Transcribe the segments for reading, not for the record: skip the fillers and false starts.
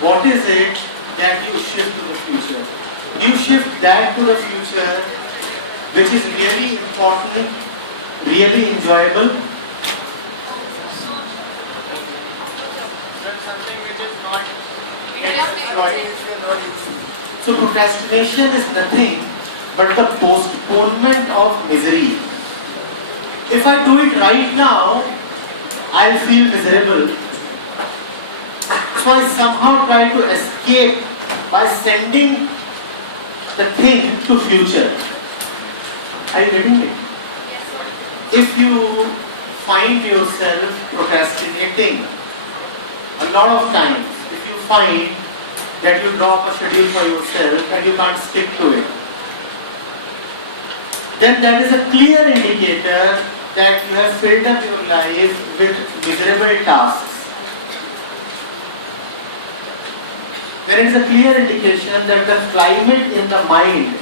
What is it that you shift to the future? You shift that to the future which is really important, really enjoyable. Something which is not exploited. So procrastination is nothing but the postponement of misery. If I do it right now, I'll feel miserable. So I somehow try to escape by sending the thing to future. Are you getting it? Yes, sir. If you find yourself procrastinating a lot of times, if you find that you drop a schedule for yourself and you can't stick to it, then that is a clear indicator that you have filled up your life with miserable tasks. There is a clear indication that the climate in the mind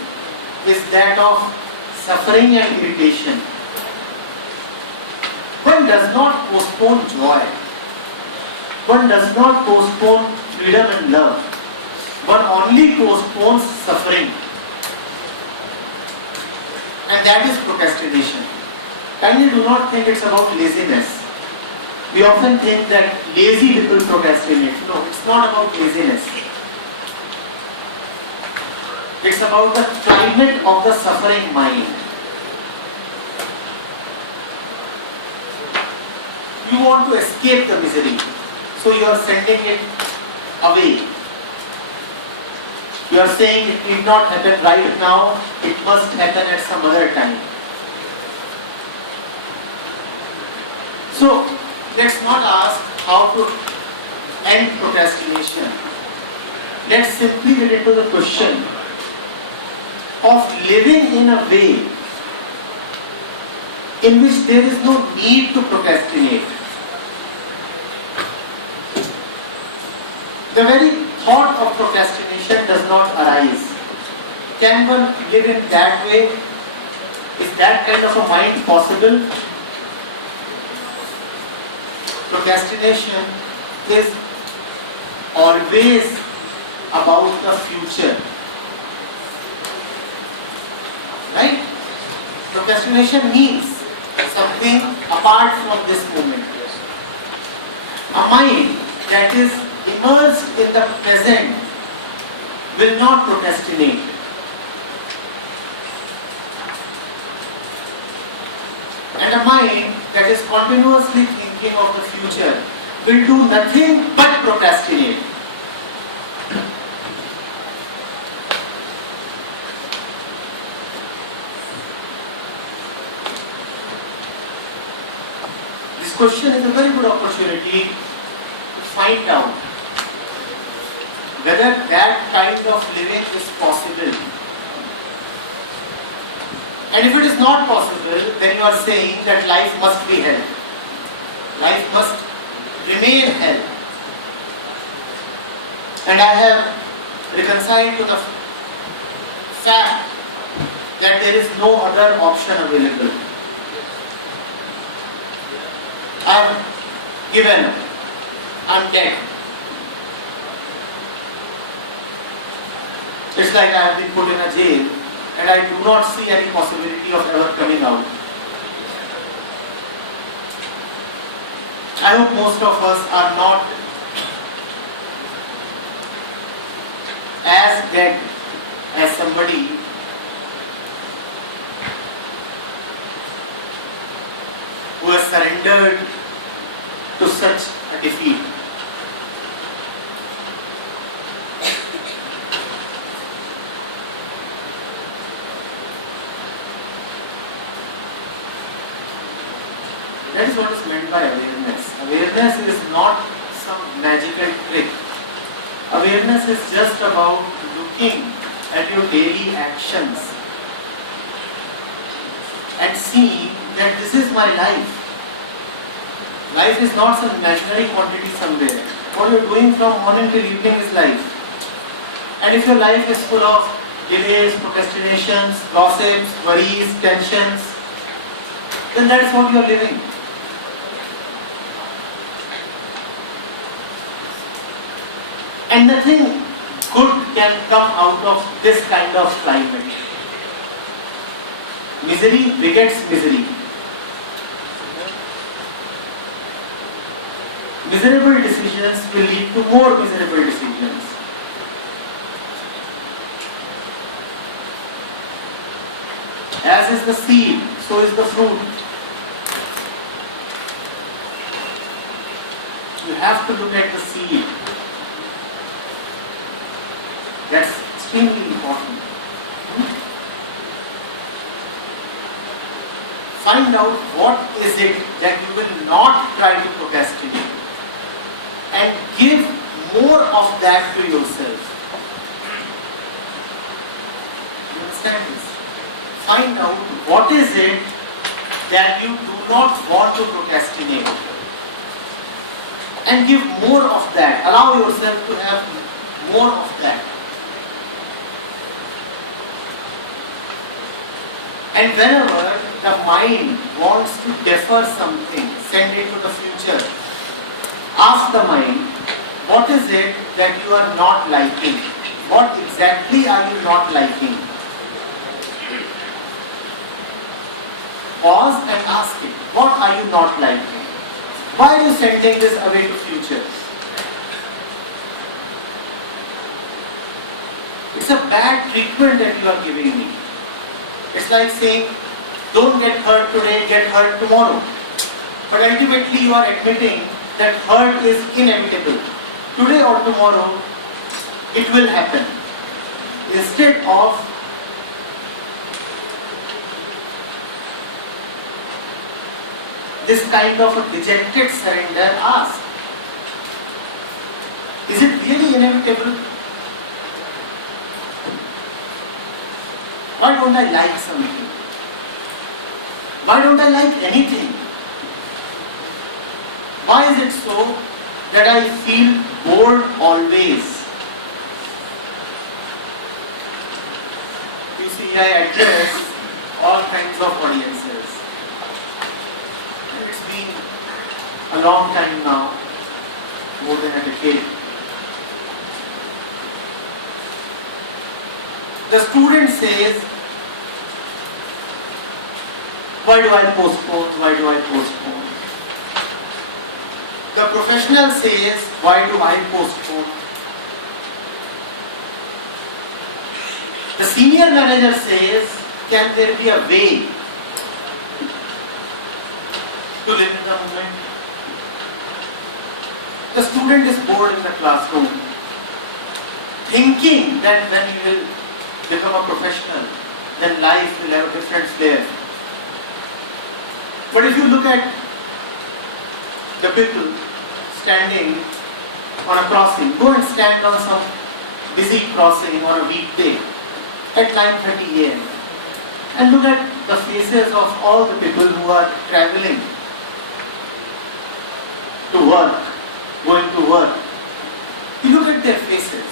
is that of suffering and irritation. One does not postpone joy. One does not postpone freedom and love. One only postpones suffering. And that is procrastination. Kindly do not think it's about laziness. We often think that lazy people procrastinate. No, it's not about laziness. It's about the climate of the suffering mind. You want to escape the misery, so you are sending it away. You are saying it need not happen right now, it must happen at some other time. So, let's not ask how to end procrastination. Let's simply get into the question of living in a way in which there is no need to procrastinate. The very thought of procrastination does not arise. Can one live in that way? Is that kind of a mind possible? Procrastination is always about the future. Right? Procrastination means something apart from this moment. A mind that is immersed in the present will not procrastinate. And a mind that is continuously thinking of the future will do nothing but procrastinate. This question is a very good opportunity to find out whether that kind of living is possible. And if it is not possible, then you are saying that life must be hell. Life must remain hell. And I have reconciled to the fact that there is no other option available. I have given up. I am dead. It's like I have been put in a jail and I do not see any possibility of ever coming out. I hope most of us are not as dead as somebody who has surrendered to such a defeat. That is what is meant by awareness. Awareness is not some magical trick. Awareness is just about looking at your daily actions and seeing that this is my life. Life is not some imaginary quantity somewhere. What you are doing from morning till evening is life. And if your life is full of delays, procrastinations, gossips, worries, tensions, then that's what you are living. And nothing good can come out of this kind of climate. Misery begets misery. Miserable decisions will lead to more miserable decisions. As is the seed, so is the fruit. You have to look at the seed. That's extremely important. Find out what is it that you will not try to procrastinate, and give more of that to yourself. You understand this? Find out what is it that you do not want to procrastinate, and give more of that. Allow yourself to have more of that. And whenever the mind wants to defer something, send it to the future, ask the mind, what is it that you are not liking? What exactly are you not liking? Pause and ask it, what are you not liking? Why are you sending this away to future? It's a bad treatment that you are giving me. It's like saying, don't get hurt today, get hurt tomorrow. But ultimately you are admitting that hurt is inevitable. Today or tomorrow, it will happen. Instead of this kind of a dejected surrender, ask, is it really inevitable? Why don't I like something? Why don't I like anything? Why is it so that I feel bored always? You see, I address all kinds of audiences. It's been a long time now, more than a decade. The student says, why do I postpone? Why do I postpone? The professional says, why do I postpone? The senior manager says, can there be a way to live in the moment? The student is bored in the classroom, thinking that when he will become a professional, then life will have a different flair. But if you look at the people standing on a crossing, go and stand on some busy crossing on a weekday at 9:30 a.m. and look at the faces of all the people who are traveling to work, going to work. You look at their faces.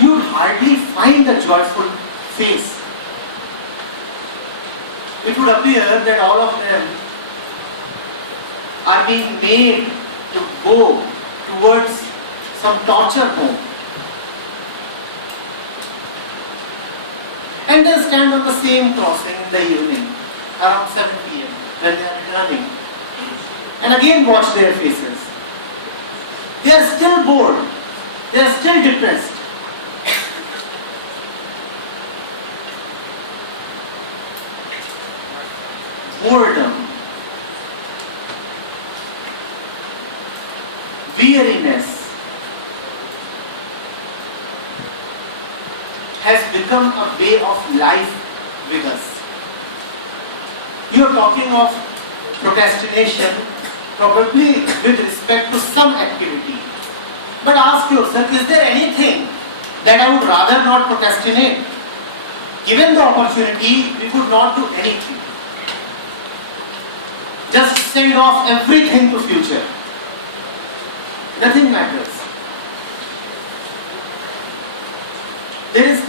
You would hardly find a joyful face. It would appear that all of them are being made to go towards some torture home. And they stand on the same crossing in the evening, around 7 p.m. when they are returning. And again watch their faces. They are still bored. They are still depressed. Boredom, weariness has become a way of life with us. You are talking of procrastination probably with respect to some activity. But ask yourself, is there anything that I would rather not procrastinate? Given the opportunity, we could not do anything. Just send off everything to future. Nothing matters. There is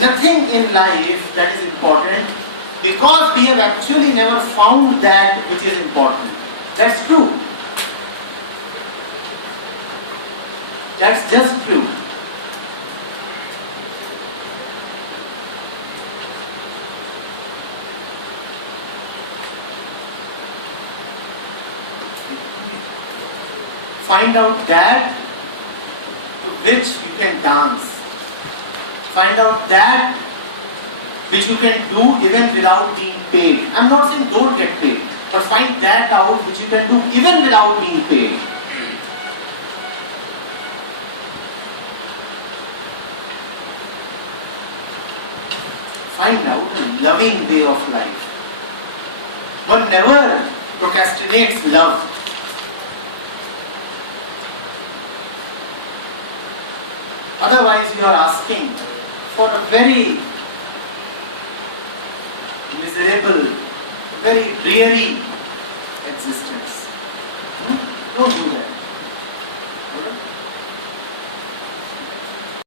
nothing in life that is important because we have actually never found that which is important. That's true. That's just true. Find out that to which you can dance. Find out that which you can do even without being paid. I'm not saying don't get paid, but find that out which you can do even without being paid. Find out a loving way of life. One never procrastinates love. Otherwise, you are asking for a very miserable, very dreary existence. Don't do that.